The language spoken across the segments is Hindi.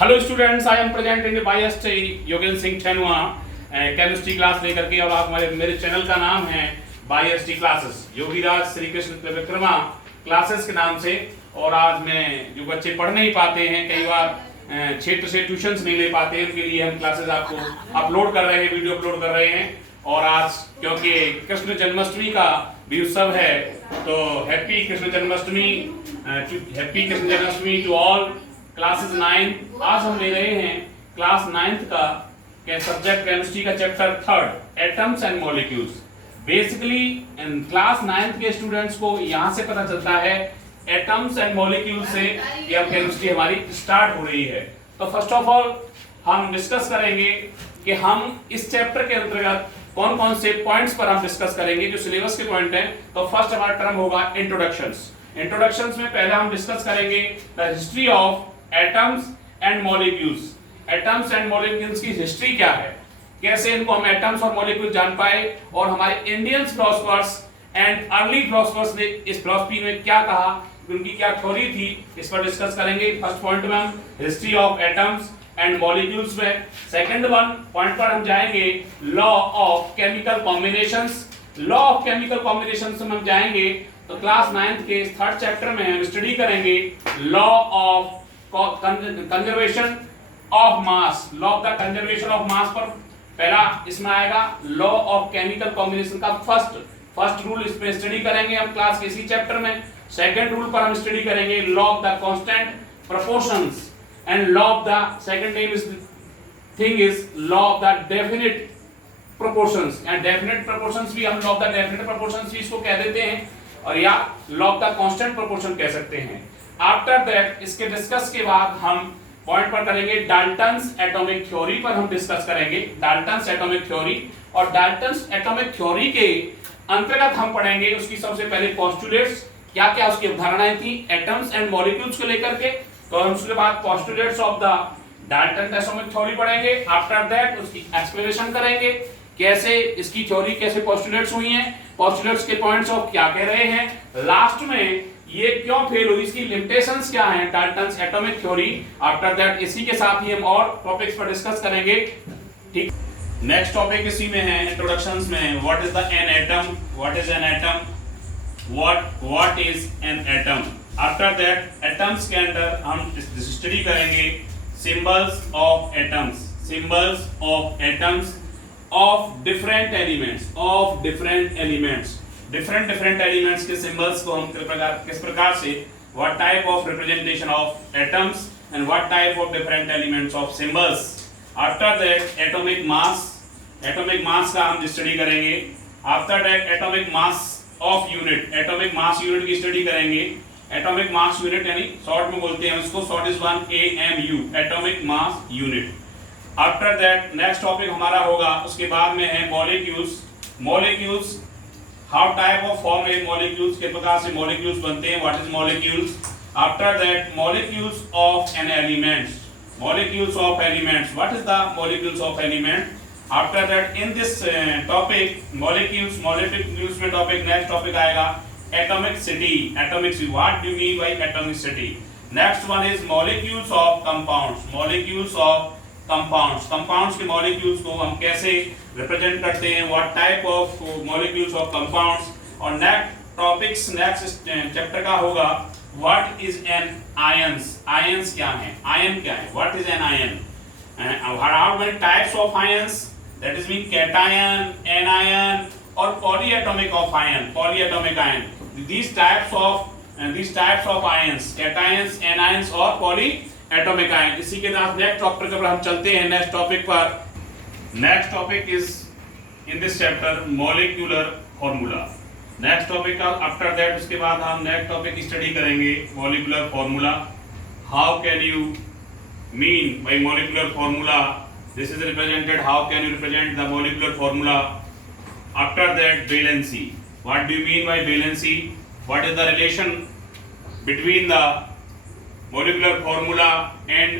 Hello students, I am present in बायस्ट योगेंद्र सिंह ठेनुआ केमिस्ट्री क्लास लेकर के। और आप मेरे चैनल का नाम है बायस्ट क्लासेस, योगीराज श्री कृष्ण त्रिविक्रमा क्लासेस के नाम से। और आज मैं जो बच्चे पढ़ नहीं पाते हैं, कई बार क्षेत्र से ट्यूशंस नहीं ले पाते हैं, उनके लिए हम क्लासेस आपको अपलोड कर रहे हैं, वीडियो अपलोड कर रहे हैं। और आज क्योंकि कृष्ण जन्माष्टमी का भी उत्सव है, तो happy Krishna Janmashtami, happy Krishna Janmashtami to all classes 9। आज हम ले रहे हैं क्लास 9th का सब्जेक्ट केमिस्ट्री का chapter 3 atoms and molecules. Basically in class 9th के स्टूडेंट्स को यहाँ से पता चलता है एटम्स एंड मॉलिक्यूल्स से कि अब केमिस्ट्री हमारी स्टार्ट हो रही है। तो फर्स्ट ऑफ ऑल हम डिस्कस करेंगे कि हम इस चैप्टर के अंतर्गत कौन कौन से पॉइंट्स पर हम डिस्कस करेंगे जो सिलेबस के पॉइंट हैं। तो फर्स्ट हमारा टर्म होगा इंट्रोडक्शंस। इंट्रोडक्शंस में पहले हम डिस्कस करेंगे the history of atoms and molecules. Atoms and molecules की हिस्ट्री क्या है, कैसे इनको हम एटम्स और मॉलिक्यूल जान पाए, और हमारे Indian philosophers and early philosophers ने इस फिलॉसफी में क्या कहा, उनकी क्या थ्योरी थी, इस पर डिस्कस करेंगे। फर्स्ट पॉइंट में हम history of atoms and molecules में। सेकंड वन पॉइंट पर हम जाएंगे law of chemical combinations. Law of chemical combinations में हम जाएंगे तो क्लास 9th के 3rd चैप्टर में हम स्टडी करेंगे law of conservation of mass. Law of the conservation of mass पर पहला इसमें आएगा लॉ ऑफ केमिकल कॉम्बिनेशन का फर्स्ट रूल, इसमें स्टडी करेंगे हम क्लास के इसी चैप्टर में। सेकंड रूल पर हम स्टडी करेंगे law of the constant proportions and law of the second thing is law of the definite proportions. And definite proportions भी हम law of the definite proportions भी इसको कह देते हैं, और या law of the constant proportion कह सकते हैं। आफ्टर दैट इसके डिस्कस के बाद हम पॉइंट पर करेंगे डाल्टन्स एटॉमिक थ्योरी पर हम डिस्कस करेंगे डाल्टन्स एटॉमिक थ्योरी। और डाल्टन्स एटॉमिक थ्योरी के अंतर्गत हम पढ़ेंगे उसकी सबसे पहले पोस्टुलेट्स, क्या क्या उसकी अवधारणाएं थी एटम्स एंड मॉलिक्यूल्स को लेकर के। तो हम उसके बाद postulates of the Dalton atomic theory पढ़ेंगे। आफ्टर दैट उसकी एक्सप्लेनेशन करेंगे, कैसे इसकी थ्योरी, कैसे पोस्टुलेट्स हुई हैं, पोस्टुलेट्स के पॉइंट्स ऑफ क्या कह रहे हैं, लास्ट में ये क्यों फेल हुई, इसकी लिमिटेशंस क्या हैं Dalton's atomic theory. After that इसी के साथ ही हम और टॉपिक्स पर डिस्कस करेंगे। ठीक, नेक्स्ट टॉपिक इसी में है इंट्रोडक्शंस में। What is the an atom, what is an atom, what is an atom. After that atoms के अंदर हम स्टडी करेंगे symbols of atoms, symbols of atoms of different elements, of different elements, different elements के सिंबल्स को हम किस प्रकार से, what type of representation of atoms and what type of different elements of symbols. After that atomic mass, atomic mass का हम स्टडी करेंगे। After that atomic mass of unit, atomic mass unit की स्टडी करेंगे। एटॉमिक मास यूनिट यानी शॉर्ट में बोलते हैं उसको, short is 1 AMU, atomic mass unit. After that next topic हमारा होगा, उसके बाद में है molecules. Molecules, how type of form है मॉलिक्यूल्स, के प्रकार से मॉलिक्यूल्स बनते हैं, what is molecules. After that molecules of an elements, molecules of elements, what is the molecules of element. After that in this topic molecules, molecules में टॉपिक नेक्स्ट टॉपिक आएगा atomicity, atomicity, what do you mean bye atomicity. Next one is molecules of compounds, molecules of compounds, compounds के मॉलिक्यूल्स को हम कैसे रिप्रेजेंट करते हैं, what type of molecules of compounds. और नेक्स्ट टॉपिक्स नेक्स्ट चैप्टर का होगा what is an ions, ions क्या है, आयन क्या है, what is an ion, how many types of ions, that is mean cation, anion और polyatomic of ion, polyatomic ion. these types of ions, cations, anions और पॉलीएटॉमिक आयन। इसी के साथ नेक्स्ट टॉपिक पर हम चलते हैं, नेक्स्ट टॉपिक पर। Next topic is in this chapter molecular formula. Next topic का आफ्टर दैट उसके बाद हम नेक्स्ट टॉपिक स्टडी करेंगे molecular formula. How can you mean by molecular formula, this is represented, how can you represent the molecular formula. After that valency, what do you mean by valency, what is the relation between the molecular formula and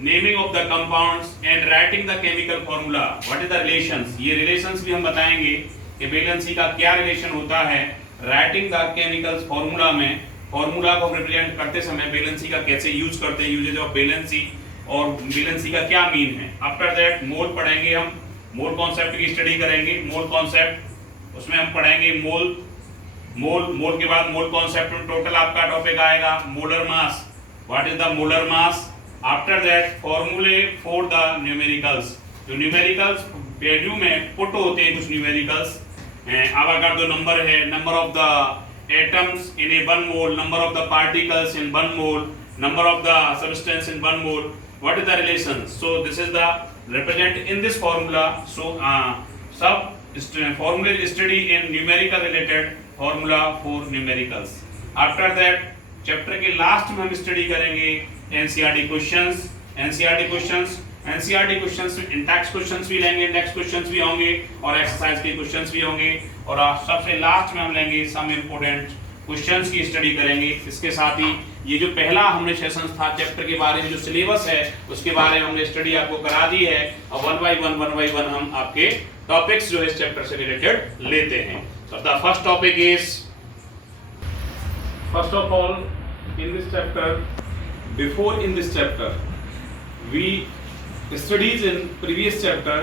naming of the compounds and writing the chemical formula, what is the relations। ये relations भी हम बताएंगे कि valency का क्या relation होता है writing the chemical formula में, formula को represent करते समय valency का कैसे use करते हैं, usage of valency और वेलेंसी का क्या मीन है। आफ्टर दैट मोल पढ़ेंगे हम, मोल कॉन्सेप्ट की स्टडी करेंगे। मोल कॉन्सेप्ट उसमें हम पढ़ेंगे मोल के बाद मोल कॉन्सेप्ट में टोटल आपका टॉपिक आएगा molar mass, what is the molar mass. After that फॉर्मूले फॉर द न्यूमेरिकल्स, जो न्यूमेरिकल्स वैल्यू में पुट होते हैं कुछ न्यूमेरिकल्स, आवागार्डो नंबर है, number of the atoms in A 1 mole, number of the particles in 1 mole, number of the substance in 1 mole, what is the relation, so this is the represent in this formula. So sub formula study in numerical related formula for numericals. After that chapter के लास्ट में हम स्टडी करेंगे NCERT क्वेश्चंस। NCERT क्वेश्चंस में इंडेक्स क्वेश्चंस भी लेंगे, इंडेक्स क्वेश्चंस भी होंगे और एक्सरसाइज के क्वेश्चंस भी होंगे, और सबसे लास्ट में हम लेंगे सम इम्पोर्टेंट क्वेश्चंस की स्टडी करेंगे। इसके साथ ही ये जो पहला हमने सेशन था चैप्टर के बारे में, जो सिलेबस है उसके बारे में हमने स्टडी आपको करा दी है, और वन बाय वन हम आपके टॉपिक्स जो है इस चैप्टर से रिलेटेड लेते हैं। So the first topic is, first of all, in this chapter, before in this chapter, we studies in previous chapter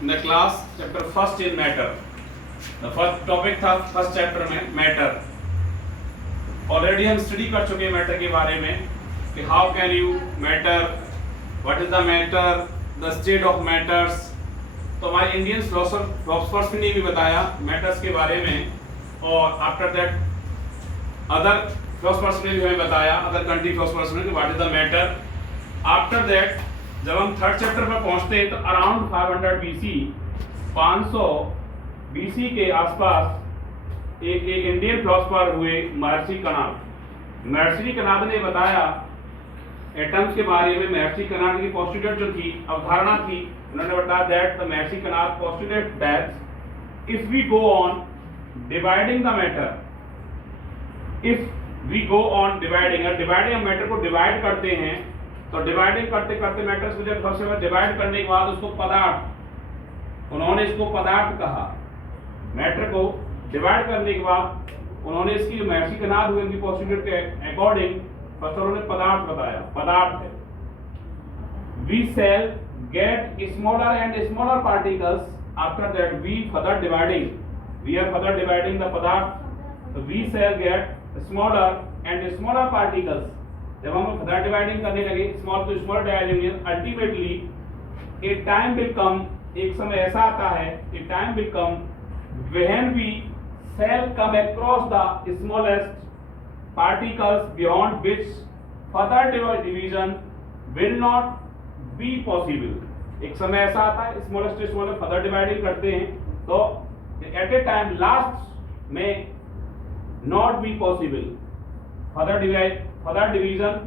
in the class chapter first in matter. The first topic था first chapter में matter. ऑलरेडी हम स्टडी कर चुके हैं मैटर के बारे में कि how can you matter, what is the matter, the state of matters. तो हमारे इंडियन फिलोसफर्स ने भी बताया मैटर्स के बारे में, और आफ्टर दैट अदर फिलोसफर्स ने भी हमें बताया, अदर कंट्री फिलोसफर्स ने, what is the matter. After that जब हम थर्ड चैप्टर पर पहुंचते हैं तो अराउंड 500 BC, 500 BC के आसपास एक इंडियन फिलोसफर हुए महर्षि कणाद। महर्षि कणाद ने बताया एटम्स के बारे में। महर्षि कणाद की पोस्टुलेट जो थी, अवधारणा थी, उन्होंने बताया that the Maharshi Kanad postulate that if we go on dividing the matter, if we go on dividing, dividing matter को डिवाइड करते हैं, तो डिवाइडिंग करते करते मैटर्स को जब सबसे डिवाइड करने के बाद उसको पदार्थ, उन्होंने इसको पदार्थ कहा। मैटर को डिवाइड करने के बाद उन्होंने इसकी जो महर्षि कणाद हुए उनकी पोस्टुलेट के अकॉर्डिंग फर्स्ट उन्होंने पदार्थ बताया, पदार्थ है। We shall get smaller and smaller particles after that we further dividing, we are further dividing the पदार्थ, we shall get smaller and smaller particles. जब हम फर्दर डिवाइडिंग करने लगे, small to smaller dividing, ultimately a time will come, एक समय ऐसा आता है, a time will come when we shall come across the smallest particles beyond which further division will not be possible. एक समय ऐसा आता है smallest to smaller further dividing करते हैं, तो एट ए टाइम लास्ट में not be possible, further division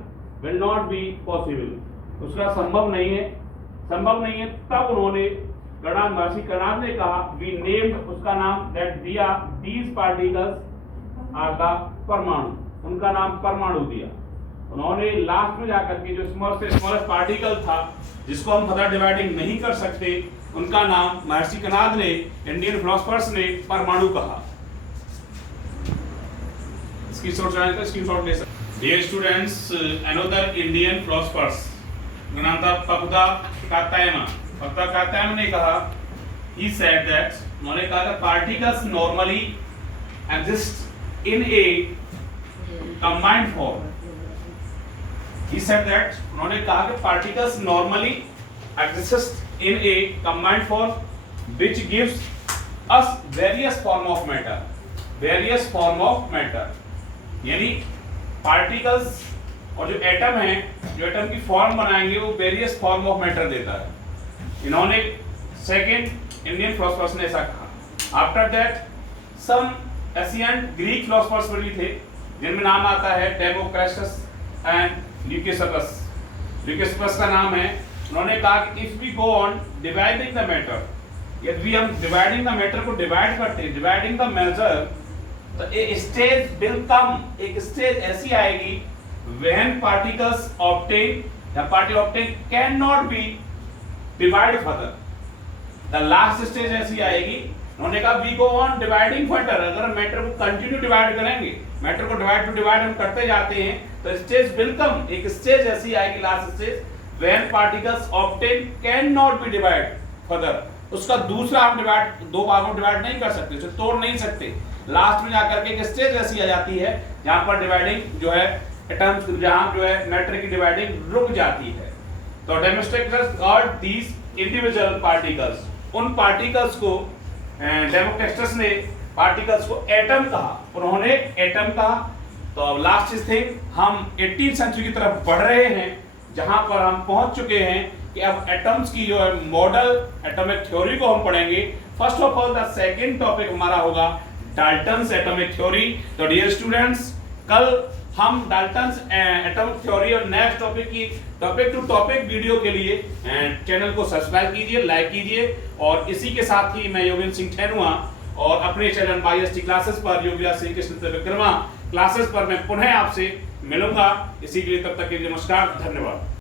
will not be possible, उसका संभव नहीं है। तब उन्होंने महर्षि कणाद ने कहा, वी नेम्ड, उसका नाम दैट दिया, दीज पार्टिकल्स आर द परमाणु, उनका नाम परमाणु दिया। उन्होंने लास्ट में जाकर के जो स्मॉल से स्मॉलेस्ट पार्टिकल था जिसको हम फर्दर डिवाइडिंग नहीं कर सकते, उनका नाम महर्षि कणाद ने, इंडियन फिलोसफर्स ने परमाणु कहा। स्क्रीनशॉट ले सकते। Dear students, another Indian philosophers, नाम था पकुदा कात्यायन ने कहा, he said that, उन्होंने कहा particles normally exist in a combined form. He said that, उन्होंने कहा कि particles normally exist in a combined form which gives us various form of matter, यानी particles और जो एटम है, जो एटम की फॉर्म बनाएंगे वो वेरियस फॉर्म ऑफ मैटर देता है। इन्होंने सेकेंड इंडियन फिलोसफर्स ने ऐसा कहा। After that some Asian Greek philosophers भी थे जिनमें नाम आता है डेमोक्रिटस एंड ल्यूसिफस का नाम है। उन्होंने कहा कि if we go on dividing the matter, यदि हम डिवाइडिंग द मैटर को डिवाइड करते हैं, डिवाइडिंग द मेजर, तो ए स्टेज विल कम, एक स्टेज ऐसी आएगी when particles obtain, the particle obtain can not be divide further. The last stage ऐसी आएगी, उन्होंने कहा we go on dividing further, अगर मैटर को कंटिन्यू डिवाइड करेंगे, मैटर को डिवाइड टू डिवाइड हम करते जाते हैं, तो स्टेज विल कम, एक स्टेज ऐसी आएगी last stage when particles obtain can not be divide further, उसका दूसरा हम डिवाइड, दो भागों में डिवाइड नहीं कर सकते, उसे तोड़ नहीं सकते। लास्ट में जाकर के एक स्टेज ऐसी आ जाती है जहां पर डिवाइडिंग जो है एटम्स, जहां जो है मैटर की डिवाइडिंग रुक जाती है। तो डेमोक्रिटस कॉल्ड दीस इंडिविजुअल पार्टिकल्स, उन पार्टिकल्स को डेमोक्रिटस ने पार्टिकल्स को एटम कहा, उन्होंने एटम कहा। तो अब लास्ट थिंग, हम 18वीं सेंचुरी की तरफ बढ़ रहे हैं जहां पर हम पहुंच चुके हैं कि अब एटम्स की जो है मॉडल एटॉमिक थ्योरी को हम पढ़ेंगे। First of all the second topic हमारा होगा डाल्टन्स एटॉमिक थ्योरी। तो डियर स्टूडेंट्स, कल हम डाल्टन्स एटॉमिक थ्योरी और नेक्स्ट टॉपिक की टॉपिक टू टॉपिक वीडियो के लिए चैनल को सब्सक्राइब कीजिए, लाइक कीजिए। और इसी के साथ ही मैं योगेंद्र सिंह ठेनुआ और अपने चैनल बाईएसटी क्लासेस पर, योगीराज श्री कृष्ण त्रिविक्रमा क्लासेस पर मैं पुनः आपसे मिलूंगा। इसी के लिए तब तक के लिए नमस्कार, धन्यवाद।